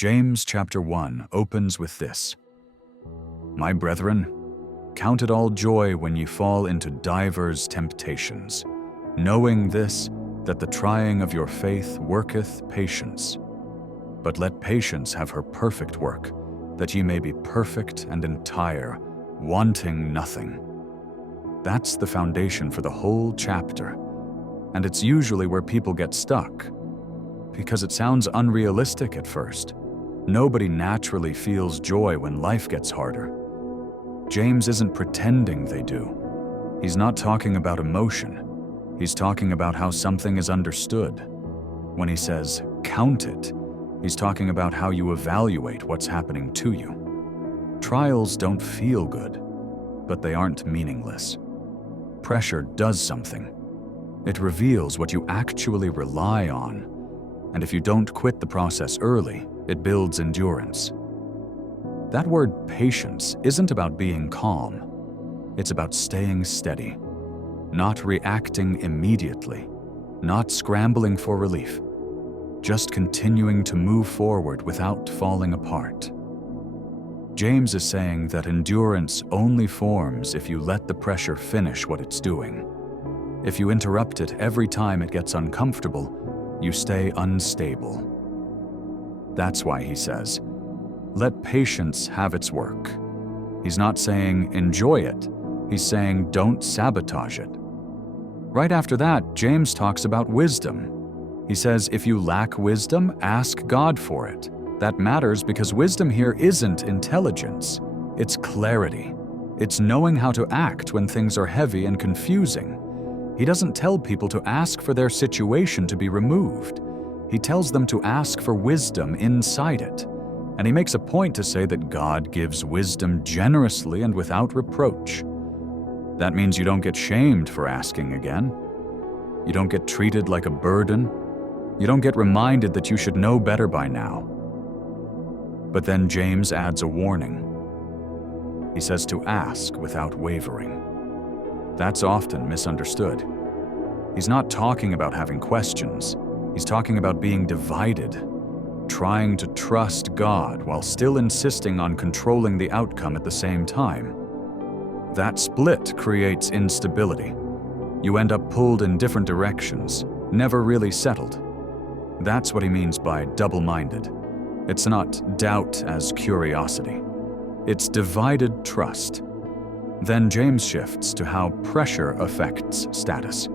James chapter 1 opens with this: My brethren, count it all joy when ye fall into divers temptations, knowing this, that the trying of your faith worketh patience. But let patience have her perfect work, that ye may be perfect and entire, wanting nothing. That's the foundation for the whole chapter, and it's usually where people get stuck, because it sounds unrealistic at first. Nobody naturally feels joy when life gets harder. James isn't pretending they do. He's not talking about emotion. He's talking about how something is understood. When he says, count it, he's talking about how you evaluate what's happening to you. Trials don't feel good, but they aren't meaningless. Pressure does something. It reveals what you actually rely on, and if you don't quit the process early, it builds endurance. That word patience isn't about being calm. It's about staying steady, not reacting immediately, not scrambling for relief, just continuing to move forward without falling apart. James is saying that endurance only forms if you let the pressure finish what it's doing. If you interrupt it every time it gets uncomfortable, you stay unstable. That's why he says, let patience have its work. He's not saying enjoy it. He's saying don't sabotage it. Right after that, James talks about wisdom. He says if you lack wisdom, ask God for it. That matters because wisdom here isn't intelligence. It's clarity. It's knowing how to act when things are heavy and confusing. He doesn't tell people to ask for their situation to be removed. He tells them to ask for wisdom inside it. And he makes a point to say that God gives wisdom generously and without reproach. That means you don't get shamed for asking again. You don't get treated like a burden. You don't get reminded that you should know better by now. But then James adds a warning. He says to ask without wavering. That's often misunderstood. He's not talking about having questions. He's talking about being divided, trying to trust God while still insisting on controlling the outcome at the same time. That split creates instability. You end up pulled in different directions, never really settled. That's what he means by double-minded. It's not doubt as curiosity. It's divided trust. Then James shifts to how pressure affects status.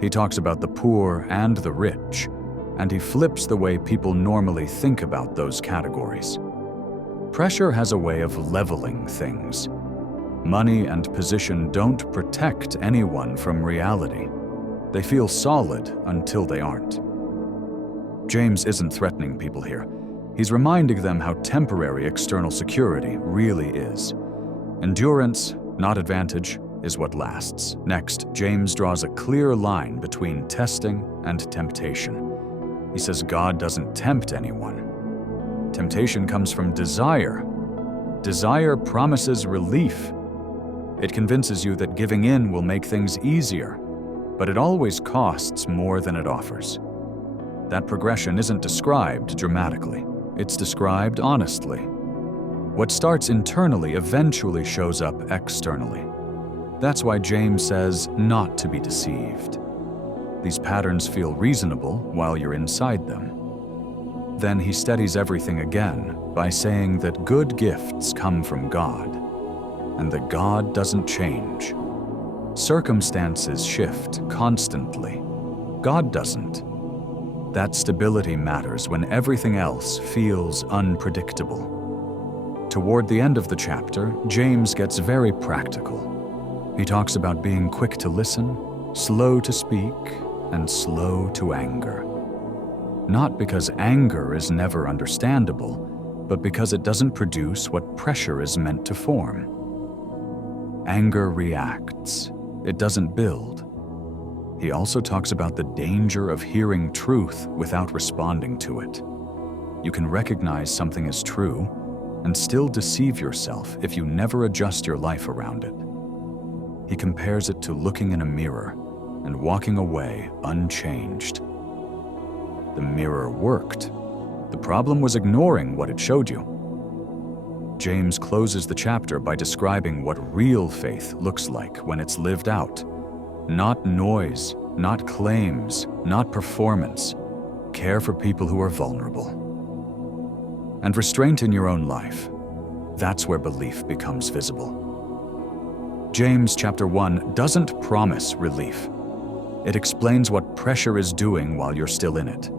He talks about the poor and the rich, and he flips the way people normally think about those categories. Pressure has a way of leveling things. Money and position don't protect anyone from reality. They feel solid until they aren't. James isn't threatening people here. He's reminding them how temporary external security really is. Endurance, not advantage, is what lasts. Next, James draws a clear line between testing and temptation. He says God doesn't tempt anyone. Temptation comes from desire. Desire promises relief. It convinces you that giving in will make things easier, but it always costs more than it offers. That progression isn't described dramatically. It's described honestly. What starts internally eventually shows up externally. That's why James says not to be deceived. These patterns feel reasonable while you're inside them. Then he steadies everything again by saying that good gifts come from God, and that God doesn't change. Circumstances shift constantly. God doesn't. That stability matters when everything else feels unpredictable. Toward the end of the chapter, James gets very practical. He talks about being quick to listen, slow to speak, and slow to anger. Not because anger is never understandable, but because it doesn't produce what pressure is meant to form. Anger reacts. It doesn't build. He also talks about the danger of hearing truth without responding to it. You can recognize something is true and still deceive yourself if you never adjust your life around it. He compares it to looking in a mirror and walking away unchanged. The mirror worked. The problem was ignoring what it showed you. James closes the chapter by describing what real faith looks like when it's lived out. Not noise, not claims, not performance. Care for people who are vulnerable. And restraint in your own life. That's where belief becomes visible. James chapter 1 doesn't promise relief. It explains what pressure is doing while you're still in it.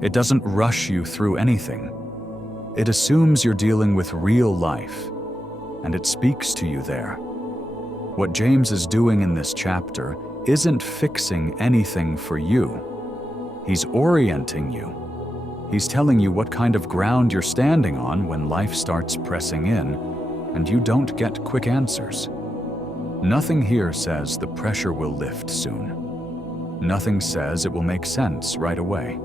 It doesn't rush you through anything. It assumes you're dealing with real life, and it speaks to you there. What James is doing in this chapter isn't fixing anything for you. He's orienting you. He's telling you what kind of ground you're standing on when life starts pressing in, and you don't get quick answers. Nothing here says the pressure will lift soon. Nothing says it will make sense right away.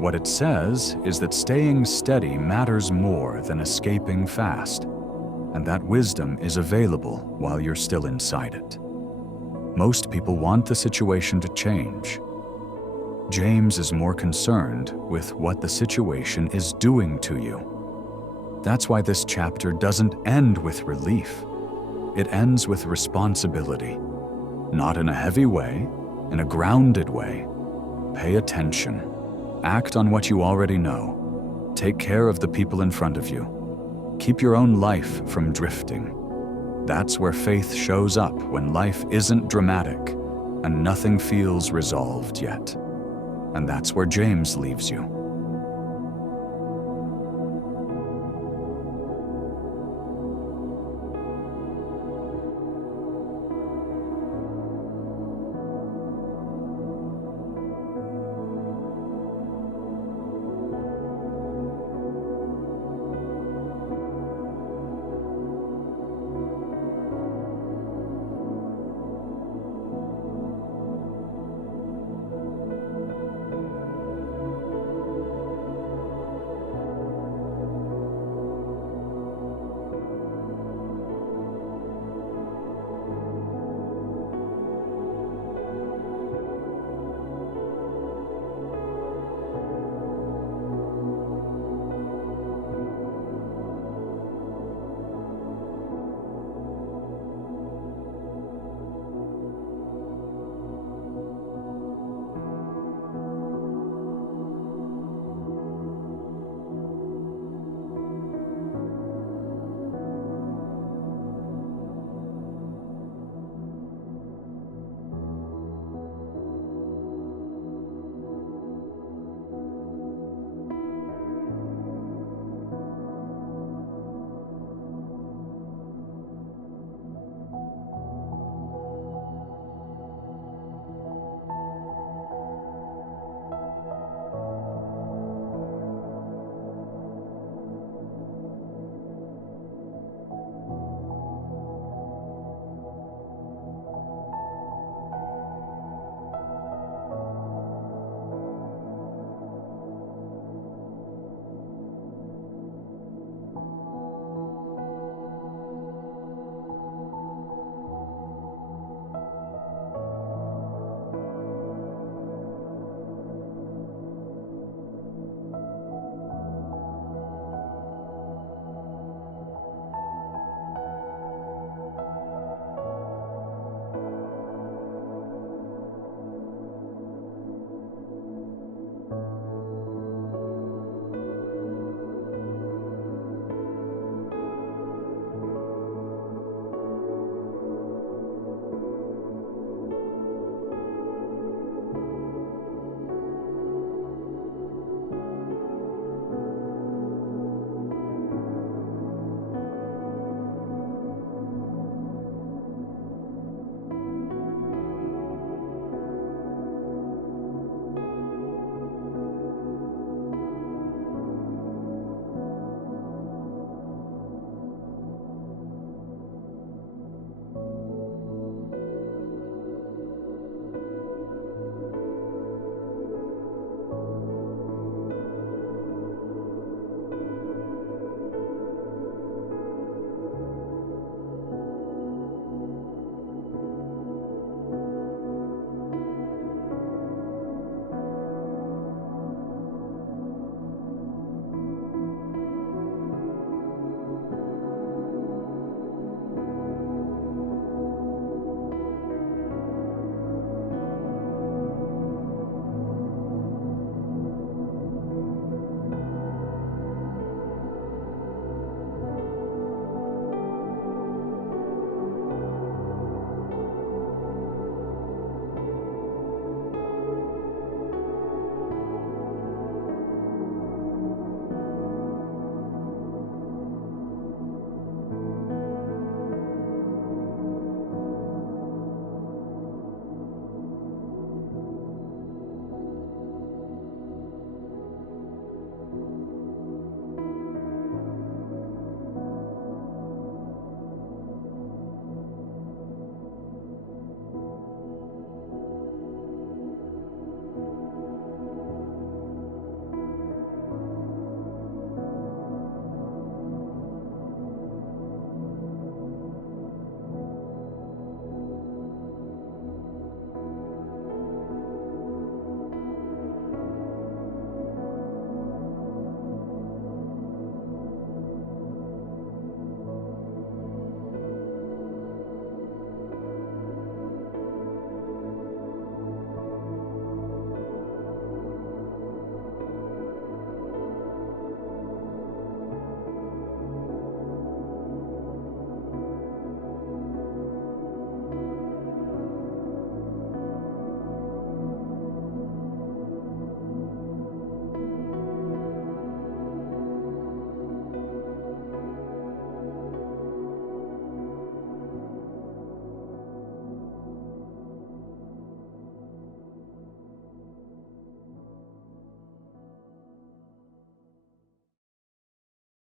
What it says is that staying steady matters more than escaping fast, and that wisdom is available while you're still inside it. Most people want the situation to change. James is more concerned with what the situation is doing to you. That's why this chapter doesn't end with relief. It ends with responsibility. Not in a heavy way, in a grounded way. Pay attention. Act on what you already know. Take care of the people in front of you. Keep your own life from drifting. That's where faith shows up when life isn't dramatic and nothing feels resolved yet. And that's where James leaves you.